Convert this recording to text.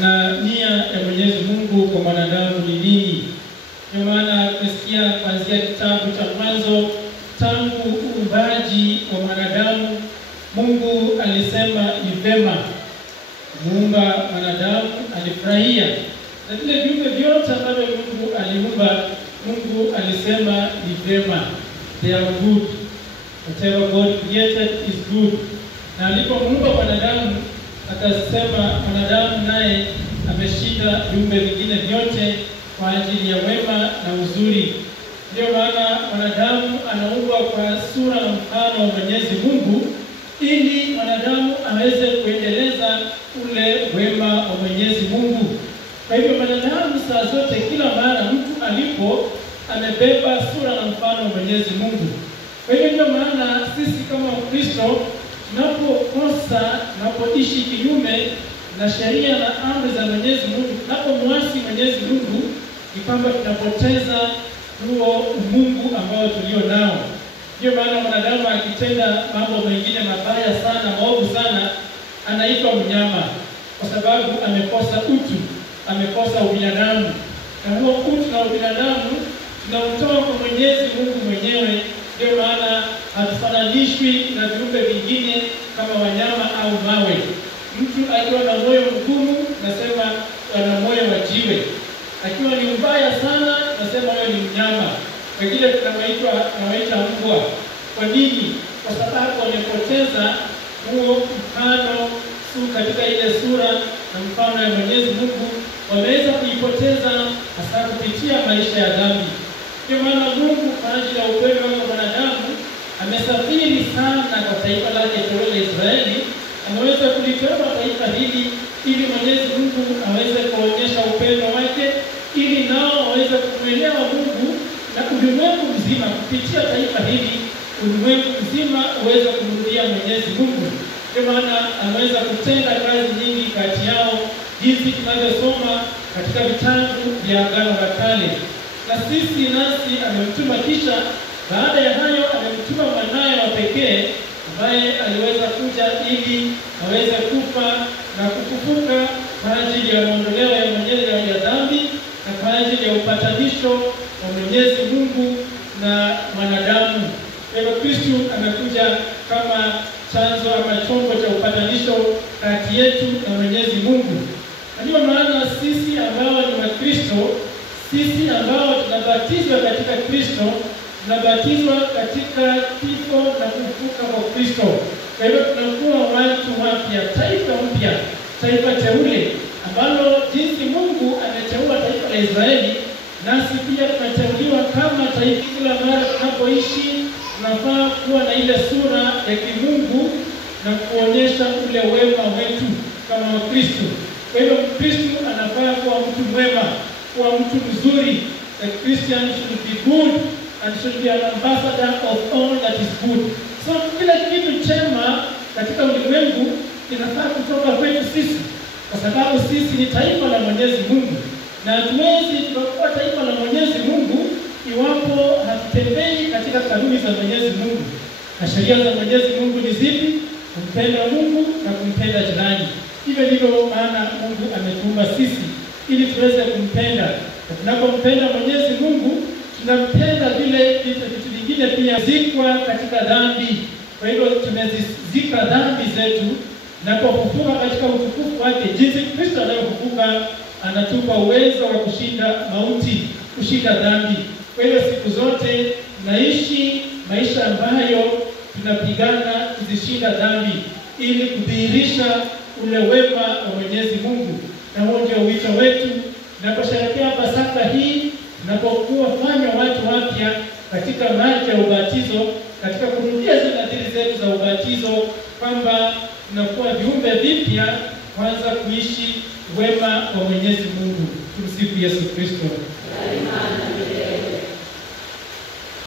na nia ya Mwenyezi Mungu kwa mwanadamu ni nini. Ndio maana tunasikia kuanzia kitabu cha Mwanzo, tangu uumbaji wa mwanadamu, Mungu alisema ni vema muumba mwanadamu, alifurahia. Na vile viumbe vyote ambavyo Mungu aliumba, Mungu alisema ni vema, they are good. Whatever God created is good. Na alipomuumba mwanadamu, akasema mwanadamu naye ameshinda viumbe vingine vyote kwa ajili ya wema na uzuri. Ndio maana mwanadamu anaumbwa kwa sura na mfano wa Mwenyezi Mungu, ili mwanadamu aweze kuendeleza ule wema wa Mwenyezi Mungu. Kwa hivyo mwanadamu saa zote, kila mara mtu alipo, amebeba sura na mfano wa Mwenyezi Mungu. Kwa hivyo ndio maana sisi kama Wakristo tunapokosa, tunapoishi kinyume na sheria na amri za Mwenyezi Mungu, tunapomwasi Mwenyezi Mungu, ni kwamba tunapoteza huo Mungu ambao tulio nao. Ndio maana mwanadamu akitenda mambo mengine mabaya sana, maovu sana, anaitwa mnyama, kwa sababu amekosa utu, amekosa ubinadamu. Na huo utu na ubinadamu tunautoa kwa Mwenyezi Mungu mwenyewe. Ndio maana hatufananishwi na viumbe vingine kama wanyama au mawe. Mtu akiwa na moyo mgumu, nasema ana moyo wa jiwe. Akiwa ni mbaya sana, nasema yeye ni mnyama. Wengine tunawaita mbwa. Kwa nini? Kwa sababu wamepoteza huo mfano katika ile sura na mfano ya Mwenyezi Mungu. Wameweza kuipoteza hasa kupitia maisha ya dhambi. Ndio maana Mungu kwa ajili ya upendo wa mwanadamu amesafiri sana kwa taifa lake teule la Israeli. Ameweza kulitoa taifa hili ili Mwenyezi Mungu aweze kuonyesha upendo wake, ili nao waweze kumwelewa Mungu, na ulimwengu mzima kupitia taifa hili, ulimwengu mzima uweze kumrudia Mwenyezi Mungu. Ndio maana ameweza kutenda kazi nyingi kati yao, jinsi tunavyosoma katika vitabu vya Agano la Kale. Na sisi nasi amemtuma, kisha baada ya hayo amemtuma mwanaye wa pekee ambaye aliweza kuja ili aweze kufa na kufufuka kwa ajili ya maondoleo ya Mwenyezi ya dhambi na kwa ajili ya upatanisho wa Mwenyezi Mungu na mwanadamu. Kwa hivyo Kristo amekuja kama chanzo ama chombo cha upatanisho kati yetu na Mwenyezi Mungu. Ndio maana sisi ambao ni Wakristo, sisi ambao tunabatizwa katika Kristo, tunabatizwa katika kifo na kufufuka kwa Kristo. Kwa hivyo tunakuwa watu wapya, taifa mpya, taifa teule, ambalo jinsi Mungu ameteua taifa la Israeli, nasi pia tunateuliwa kama taifa. Kila mara tunapoishi tunafaa kuwa na ile sura ya kimungu na kuonyesha ule wema wetu kama Wakristo. Kwa hivyo Kristo anafaa kuwa mtu mwema, kuwa mtu mzuri. The Christian should be good and should be an ambassador of all that is good. So kila kitu chema katika ulimwengu kinafaa kutoka kwetu sisi, kwa sababu sisi ni taifa la Mwenyezi Mungu, na hatuwezi tukakuwa taifa la Mwenyezi Mungu iwapo hatutembei katika kanuni za Mwenyezi Mungu. Na sheria za Mwenyezi Mungu ni zipi? Kumpenda Mungu na kumpenda jirani. Hivyo ndivyo maana Mungu ametuumba sisi ili tuweze kumpenda. Na tunapompenda Mwenyezi Mungu, tunampenda vile vitu vingine pia. Zikwa katika dhambi. Kwa hivyo tumezika dhambi zetu na kufufuka katika utukufu wake. Jinsi Kristo anayofufuka, anatupa uwezo wa kushinda mauti, kushinda dhambi. Kwa hivyo siku zote naishi maisha ambayo tunapigana kuzishinda dhambi ili kudhihirisha ule wema wa Mwenyezi Mungu. Na huo ndio wito wetu. Tunaposherehekea Pasaka hii, tunapokuwa fanya watu wapya katika maji ya ubatizo, katika kurudia zile nadhiri zetu za ubatizo, kwamba tunakuwa viumbe vipya, kwanza kuishi wema wa Mwenyezi Mungu. Tumsifu Yesu Kristo. Amen.